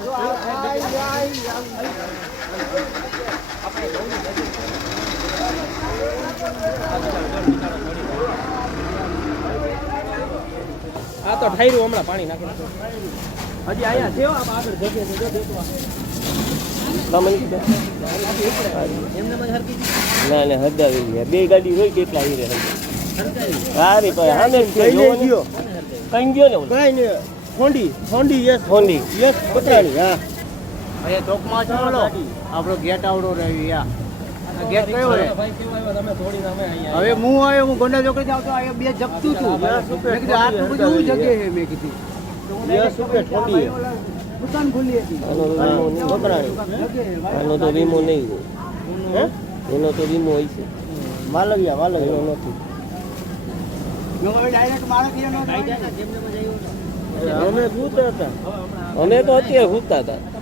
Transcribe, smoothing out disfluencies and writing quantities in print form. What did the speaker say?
આ તો ઠાયરું હમણાં પાણી નાખી હજી આયા છે આગળ જગ્યા છે જો દેખવા ના ના હદાવી ગયા બે ગાડી હોય કેટલા હીરે સારી ભાઈ સામે કઈ ગયો ને કઈ નહીં હોંડી યસ પતરાણી હા અરે ચોકમાં છે ઓલો આપણો ગેટ આવડો રહ્યો યા ગેટ કયો હે હવે હું આવ્યો હું ગોંડા ચોકડી જાવ તો આ બે જગતું હતું મેં કીધું આટલું બધું શું જગ્યા છે મેં કીધું યસ રૂપિયા ઠંડી દુકાન ખુલ્લી હતી આનો તો વીમો નહીં હોય એનો તો વીમો હોય છે વાલવિયા નથી ડાયરેક્ટ મારા અમે ભૂતા હતા અમે તો અત્યારે ભૂતા હતા